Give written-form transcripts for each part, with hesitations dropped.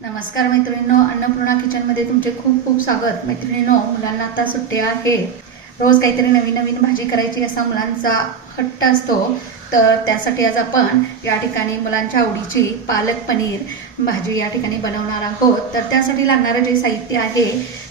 नमस्कार मैत्रिणींनो, अन्नपूर्णा किचनमध्ये तुमचे खूप खूप स्वागत। मैत्रिणींनो, मुलांना आता सुट्ट्या आहे, रोज काहीतरी नवीन नवीन भाजी करायची असा मुलांचा हट्ट असतो। तर त्यासाठी आज आपण या ठिकाणी मुलांच्या आवडीची पालक पनीर भाजी या ठिकाणी बनवणार आहोत। तर त्यासाठी लागणारे जे साहित्य आहे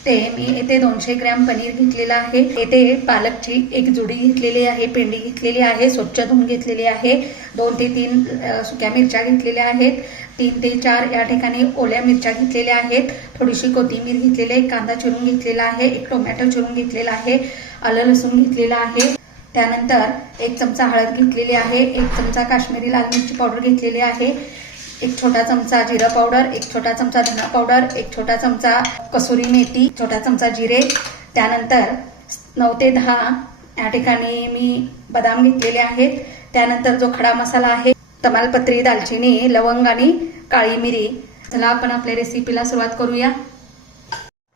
ते मी येथे 200 ग्रॅम पनीर घेतलेलं आहे। येथे पालकची एक जुडी घेतलेली आहे, पेंडी घेतलेली आहे, स्वच्छ धुवून घेतलेली आहे। 2 ते 3 सुक्या मिरच्या घेतलेल्या आहेत, 3 ते 4 या ठिकाणी ओल्या मिरच्या घेतलेल्या आहेत, थोडीशी कोथिंबीर घेतलेली आहे, कांदा चिरून घेतलेला आहे, एक टोमॅटो चिरून घेतलेला आहे, आलं लसूण घेतलेला आहे। त्यानंतर 1 चमचा हळद घेतलेली आहे, 1 चमचा काश्मीरी लाल मिरची पावडर घेतलेली आहे, 1 छोटा चमचा जिरा पावडर, 1 छोटा चमचा धना पावडर, 1 छोटा चमचा कसुरी मेथी, छोटा चमचा जिरे। त्यानंतर 9 ते 10 या ठिकाणी मी बदाम घेतलेले आहेत। त्यानंतर जो खडा मसाला आहे, तमालपत्री, दालचिनी, लवंग आणि काळी मिरी। चला आपण आपल्या रेसिपीला सुरुवात करूया।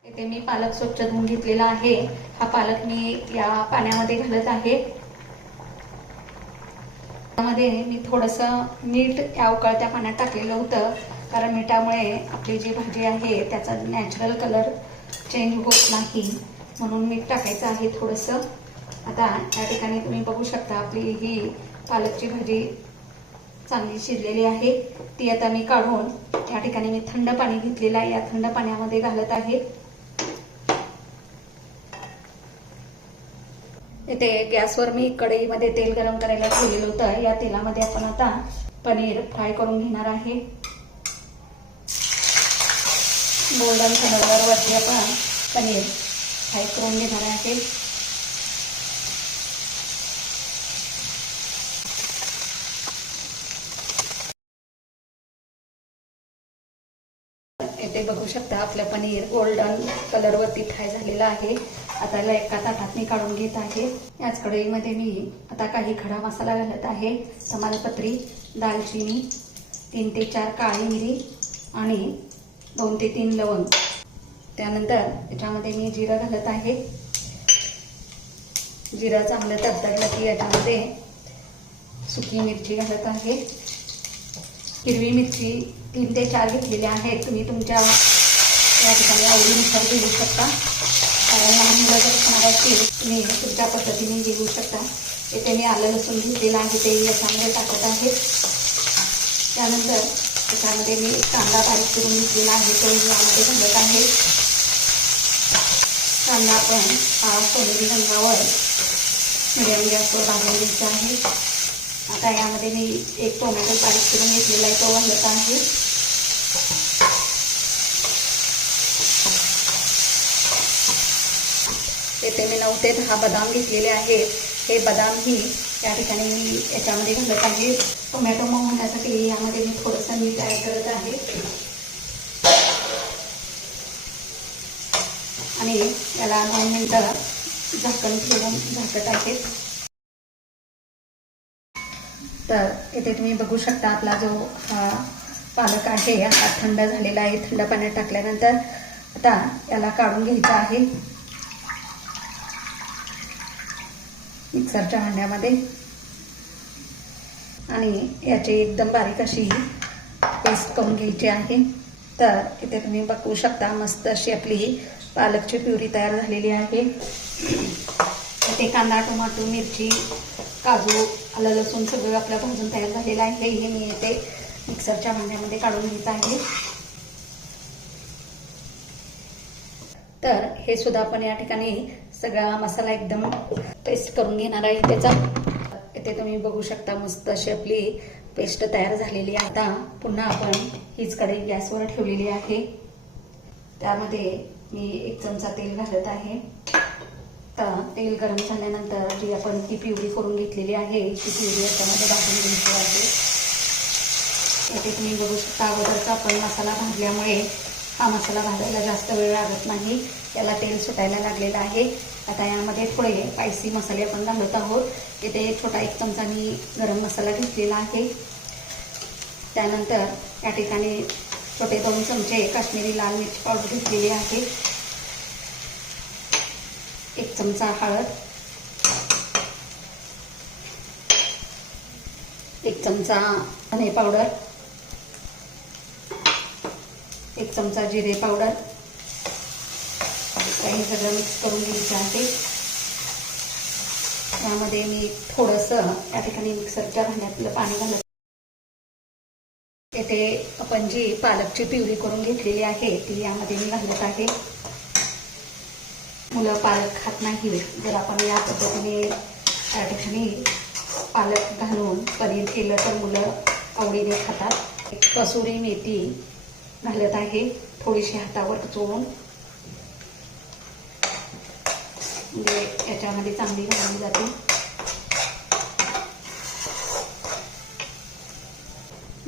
इथे मी पालक स्वच्छ धुवून घेतलेला आहे। हा पालक मी या पाण्यामध्ये घालत आहे। त्यामध्ये मी थोडंसं मीठ या उकळत्या पाण्यात टाकलेलं होतं, कारण मिठामुळे आपली जी भाजी आहे त्याचा नॅचरल कलर चेंज होत नाही, म्हणून मीठ टाकायचं आहे थोडंसं। आता या ठिकाणी तुम्ही बघू शकता आपली ही पालकची भाजी चांगली शिजलेली आहे। ती आता मी काढून या ठिकाणी मी थंड पाणी घेतलेलं आहे, या थंड पाण्यामध्ये घालत आहे। इथे गॅसवर मी कढईमध्ये तेल गरम करायला ठेवलेलं होतं। या तेलामध्ये आपण आता पनीर फ्राय करून घेणार आहे। गोल्डन कलरवरती आपण पनीर फ्राय करून घेणार आहे। इथे बघू शकता आपलं पनीर गोल्डन कलरवरती फ्राय झालेलं आहे। आता याला एका ताटात मी काढून घेत आहे। याच कढईमध्ये मी आता काही खडा मसाला घालत आहे। तमालपत्री, दालचिनी, 3 ते 4 काळी मिरी आणि 2 ते 3 लवंग। त्यानंतर याच्यामध्ये मी जिरं घालत आहे। जिरं चांगलं तडतडलं की याच्यामध्ये सुकी मिरची घालत आहे। हिरवी मिरची 3 ते 4 घेतलेली आहेत, तुम्ही तुमच्या या ठिकाणी आवडीनुसार घेऊ शकता, कारण लहान मुलं जर खाणार असतील तुम्ही तुमच्या पद्धतीने घेऊ शकता। इथे मी आलं लसूण घेतलेलं आहे, ते याच्यामध्ये टाकत आहे। त्यानंतर त्याच्यामध्ये मी कांदा बारीक करून घेतलेला आहे, तो यामध्ये घालत आहे। कांदा आपण सोनेरी रंगावर मिडियम गॅसवर भाजून घ्यायचा आहे। आता यामध्ये मी एक टोमॅटो बारीक करून घेतलेला आहे, तो घालत आहे। येथे मी 9 ते 10 बदाम घेतलेले आहेत, हे बदाम ही या ठिकाणी मी याच्यामध्ये घालत आहे। टोमॅटो मऊ होण्यासाठी यामध्ये मी थोडंसं मीठ ॲड करत आहे आणि याला 9 मिनिटं झाकण ठेवून झाकत आहे। तर इथे तुम्ही बघू शकता आपला जो हा पालक आहे हा थंड झालेला आहे। थंड पाण्यात टाकल्यानंतर आता याला काढून घ्यायचं आहे मिक्सरच्या भांड्यामध्ये आणि याची एकदम बारीक अशी पेस्ट करून घ्यायची आहे। तर इथे तुम्ही बघू शकता मस्त अशी आपली पालकची प्युरी तयार झालेली आहे। इथे कांदा, टोमॅटो, मिरची, काजू, आलं लसूण सगळं आपलं भाजून तयार झालेलं आहे। हे मी इथे मिक्सरच्या भांड्यामध्ये काढून घेत आहे। तर हे सुद्धा आपण या ठिकाणी सगळा मसाला एकदम पेस्ट करून घेणार आहे त्याचा। इथे तुम्ही बघू शकता मस्त अशी आपली पेस्ट तयार झालेली आहे। आता पुन्हा आपण हीच कढई गॅसवर ठेवलेली आहे, त्यामध्ये मी 1 चमचा तेल घालत आहे। तर तेल गरम झाल्यानंतर जी आपण ही प्युरी करून घेतलेली आहे ती प्युरी याच्यामध्ये भाजून घ्यायची आहे। इथे तुम्ही बघू शकता अगोदरचा आपण मसाला भाजल्यामुळे हा मसाला भाजायला जास्त वेळ लागत नाही, याला तेल सुटायला लागलेलं आहे। आता यामध्ये थोडे स्पायसी मसाले आपण घालत आहोत। इथे छोटा 1 चमचा मी गरम मसाला घेतलेला आहे। त्यानंतर या ठिकाणी छोटे 2 चमचे काश्मीरी लाल मिरची पावडर घेतलेली आहे, 1 चमचा हळद, 1 चमचा धने पावडर, 1 चमचा जिरे पावडर. हे सगळं मिक्स करून घ्यायचं आहे. यामध्ये मी थोडंसं या ठिकाणी मिक्सरच्या भांड्यातलं पाणी घालत. येथे आपण जी पालकची प्युरी करून घेतलेली आहे ती यामध्ये मी घालत आहे. मुलं पालक खात नाही. जर आपण या पद्धतीने या ठिकाणी पालक घालून पनीर केलं तर मुलं आवडीने खातात. कसुरी मेथी घालत आहे, थोडीशी हातावर चोळून, म्हणजे याच्यामध्ये चांगली घालली जाते.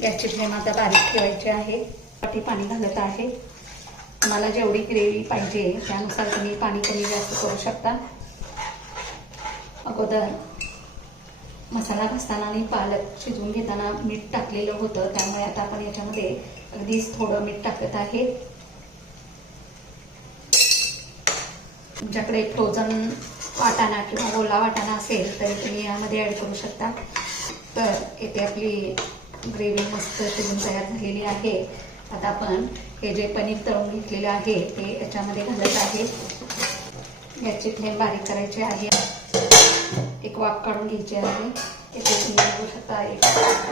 गॅसची फ्लेम आता बारीक ठेवायची आहे. वाटी पाणी घालत आहे. तुम्हाला जेवढी ग्रेव्ही पाहिजे त्यानुसार तुम्ही पाणी कमी जास्त करू शकता. अगोदर मसाला घासताना आणि पालक शिजवून घेताना मीठ टाकलेलं होतं, त्यामुळे आता आपण याच्यामध्ये अगदीच थोडं मीठ टाकत आहे. तुमच्याकडे फ्रोझन वाटाणा किंवा ओला वाटाणा असेल तरी तुम्ही यामध्ये ॲड करू शकता. तर येथे आपली ग्रेव्ही मस्त शिजून तयार झालेली आहे. आता आपण हे जे पनीर तळून घेतलेले आहे ते याच्यामध्ये घालत आहे. याची फ्लेम बारीक करायची आहे. एक वाफ काढून घ्यायची आहे. इथे तुम्ही बघू शकता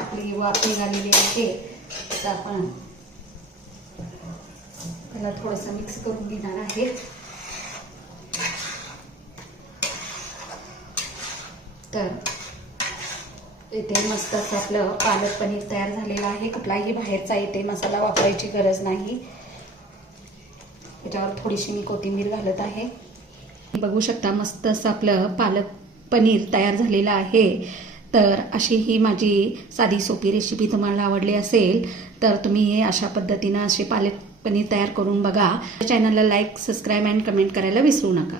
आपली वाफ निघालेली आहे. आता आपण त्याला थोडंसं मिक्स करून घेणार आहे. तर इथे मस्त असं आपलं पालक पनीर तयार झालेलं आहे. कुठलाही बाहेरचा इथे मसाला वापरायची गरज नाही. याच्यावर थोडीशी मी कोथिंबीर घालत आहे. बघू शकता मस्त असं आपलं पालक पनीर तयार झालेलं आहे. तर अशी ही माझी साधी सोपी रेसिपी तुम्हाला आवडली असेल तर तुम्ही हे अशा पद्धतीनं असे पालक पनीर तयार करून बघा. चॅनलला लाईक, सबस्क्राईब अँड कमेंट करायला विसरू नका.